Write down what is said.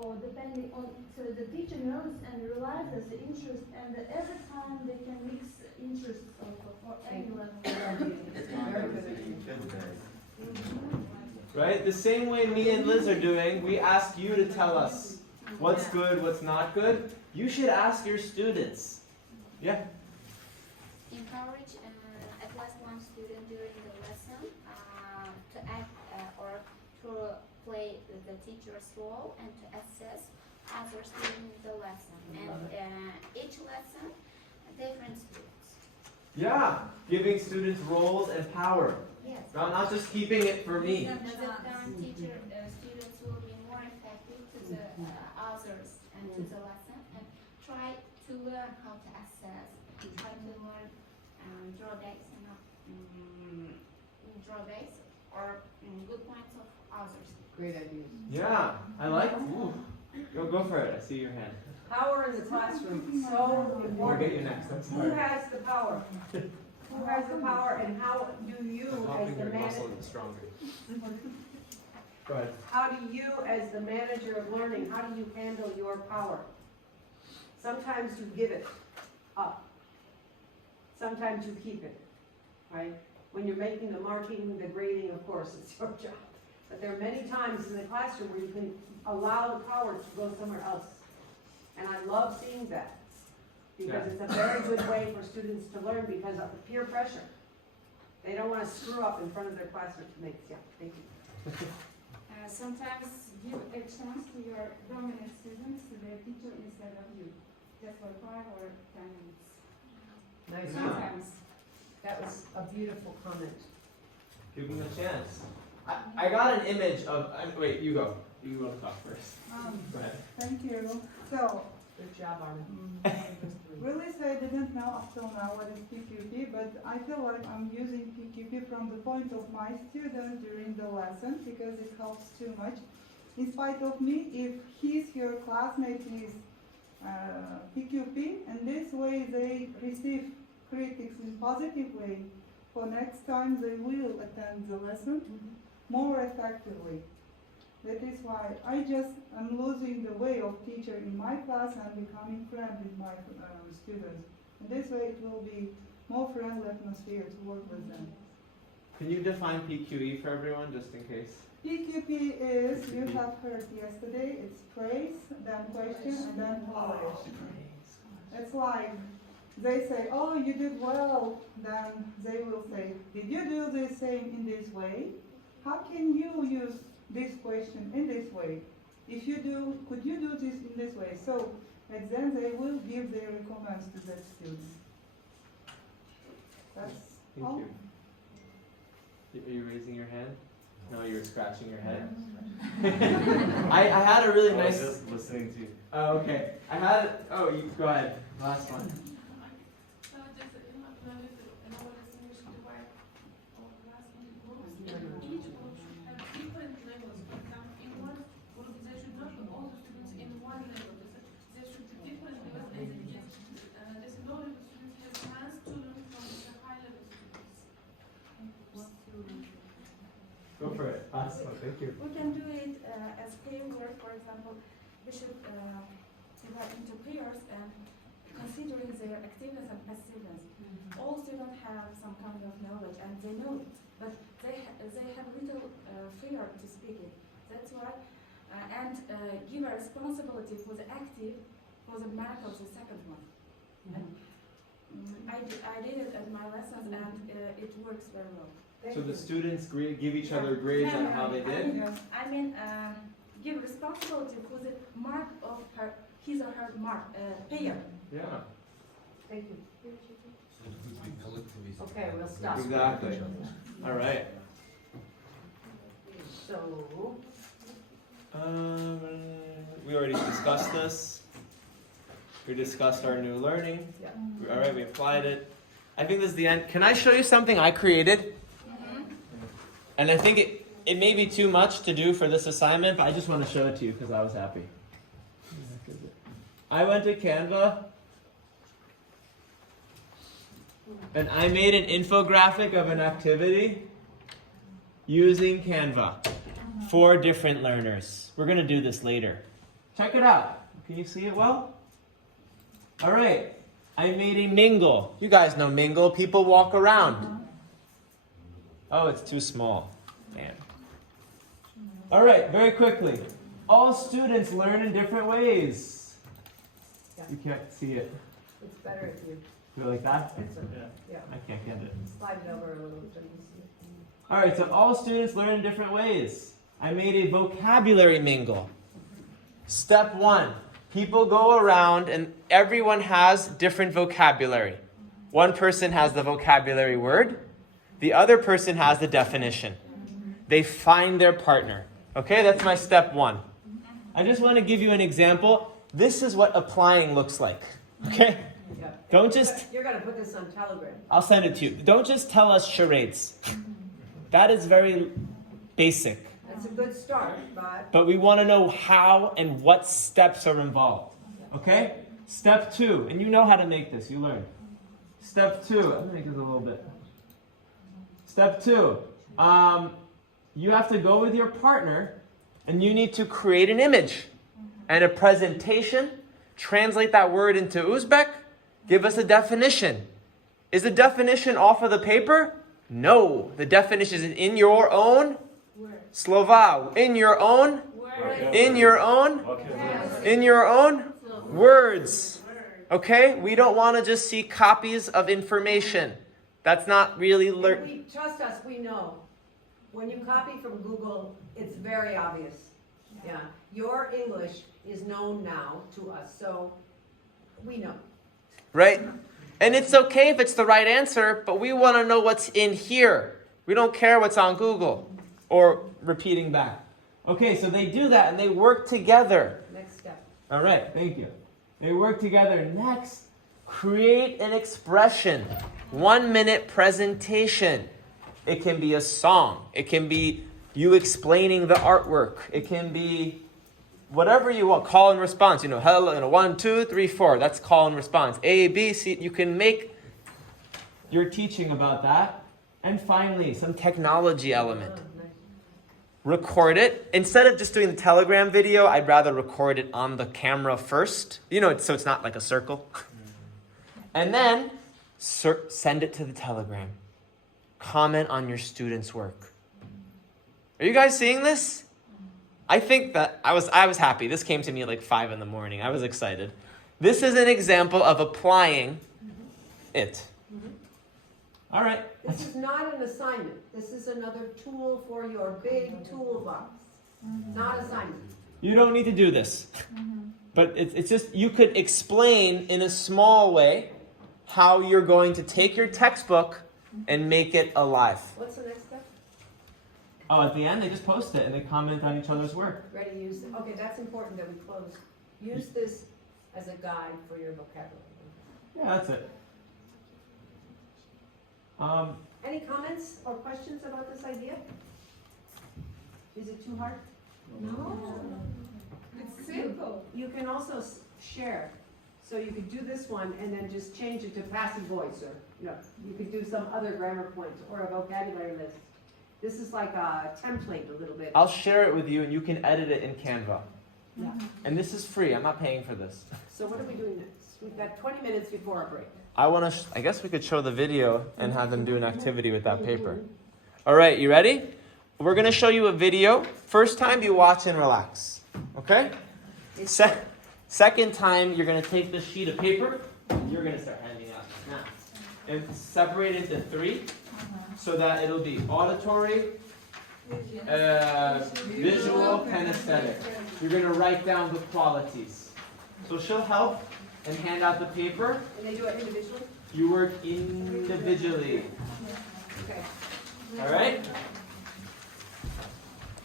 or depending on, so the teacher knows and realizes the interest, and every time they can mix interests for any level. Right? The same way me and Liz are doing, we ask you to tell us what's good, what's not good. You should ask your students. Yeah? Encourage at least one student during the lesson to act or to play the teacher's role and to assess others during the lesson. And each lesson, different students. Yeah, giving students roles and power. Yes. Not just keeping it for me. At that time, students will be more effective to the others and to the lesson, and try to learn how to assess, try to learn drawbacks and drawbacks or good points of others. Great ideas. Yeah, I like. Ooh. Go for it. I see your hand. Power in the classroom, so We'll important. get you next. I'm Who sorry. has the power? Who has the power, and how do you, as the manager, stronger. Go ahead. how do you, as the manager of learning, how do you handle your power? Sometimes you give it up. Sometimes you keep it, right? When you're making the marking, the grading, of course, it's your job. But there are many times in the classroom where you can allow the power to go somewhere else. And I love seeing that, because it's a very good way for students to learn because of the peer pressure. They don't want to screw up in front of their classmates. Yeah, thank you. Sometimes give a chance to your dominant students to their teacher instead of you, just for 5 or 10 minutes. Nice. Sometimes. That was a beautiful comment. Give them a chance. I got an image of. Wait, you go. You go talk first. Go ahead. Thank you. So, Good job, Armin. really, I didn't know up till now what is PQP, but I feel like I'm using PQP from the point of my student during the lesson because it helps too much. In spite of me, if your classmate is PQP, and this way they receive critics in positive way, for next time they will attend the lesson more effectively. That is why I'm losing the way of teacher in my class and becoming friend with my students. And this way it will be more friendly atmosphere to work with them. Can you define PQE for everyone, just in case? PQP is, you have heard yesterday, it's praise, then question, and then polish. It's like, they say, oh, you did well, then they will say, did you do the same in this way? How can you use this question in this way? If you do, could you do this in this way? So, and then they will give their comments to the students. That's Thank all. you. Are you raising your hand? No, you're scratching your head. I had a really nice. Just listening to you. Oh, okay. I had. Oh, you go ahead. Last one. Go for it. Last one. Thank you. We can do it as teamwork. For example, we should divide into pairs and considering their activeness and passiveness. All students have some kind of knowledge and they know it, but they have little fear to speak it. That's why, and give a responsibility for the active, for the matter of the second one. And, I did it at my lessons and it works very well. So the students give each other grades on how they did? I mean, give responsibility for the mark of his or her mark, pair. Yeah. Thank you. Okay, we'll stop. Exactly. All right. So, We already discussed this. We discussed our new learning. yeah. All right, we applied it. I think this is the end. Can I show you something I created? And I think it may be too much to do for this assignment, but I just want to show it to you because I was happy. I went to Canva and I made an infographic of an activity using Canva for different learners. We're going to do this later. Check it out. Can you see it well? All right. I made a mingle. You guys know mingle. People walk around. Oh, it's too small. Man. All right, very quickly. All students learn in different ways. You can't see it. It's better if you, Do it like that? yeah, I can't get it. slide it over a little so you see it. All right, so all students learn in different ways. I made a vocabulary mingle. Step 1. People go around and everyone has different vocabulary. One person has the vocabulary word. The other person has the definition. They find their partner. Okay, that's my step 1. I just want to give you an example. This is what applying looks like. Okay? Yeah. Don't just... You're gonna put this on Telegram. I'll send it to you. Don't just tell us charades. That is very basic. That's a good start, But we want to know how and what steps are involved. Okay? Step 2. And you know how to make this. You learned. Step 2. I'm going to make this a little bit. Step 2. You have to go with your partner and you need to create an image and a presentation. Translate that word into Uzbek. Give us a definition. Is the definition off of the paper? No. The definition is in your own Slova. In your own words. Okay? We don't want to just see copies of information. That's not really Trust us, we know. When you copy from Google, it's very obvious. Yeah. Your English is known now to us, so we know. right? And it's okay if it's the right answer, but we want to know what's in here. We don't care what's on Google or repeating back. Okay, so they do that and they work together. Next step. All right, thank you. They work together. Next, create an expression. 1-minute presentation. It can be a song. It can be you explaining the artwork. It can be whatever you want. Call and response. Hello, 1, 2, 3, 4. That's call and response. A, B, C. You can make your teaching about that. And finally, some technology element. Record it. Instead of just doing the Telegram video, I'd rather record it on the camera first. So it's not like a circle. And then send it to the Telegram. Comment on your students' work. Are you guys seeing this? I think that I was happy. This came to me at like 5 in the morning. I was excited. This is an example of applying it. All right. This is not an assignment. This is another tool for your big toolbox. Not assignment. You don't need to do this. But it's just, you could explain in a small way how you're going to take your textbook and make it alive. What's the next step? Oh, at the end, they just post it and they comment on each other's work. Ready to use it. Okay, that's important that we close. Use this as a guide for your vocabulary. Yeah, that's it. Any comments or questions about this idea? Is it too hard? No. It's simple. You can also share. So you could do this one and then just change it to passive voice, or you could do some other grammar points or a vocabulary list. This is like a template a little bit. I'll share it with you and you can edit it in Canva. Yeah. And this is free. I'm not paying for this. So what are we doing next? We've got 20 minutes before our break. I guess we could show the video and have them do an activity with that paper. All right, you ready? We're going to show you a video. First time you watch and relax. Okay? Second time, you're going to take this sheet of paper. You're going to start handing out snaps. And separate it into 3 so that it'll be auditory, visual, kinesthetic. You're going to write down the qualities. So she'll help and hand out the paper. And they do it individually? You work individually. Okay. All right?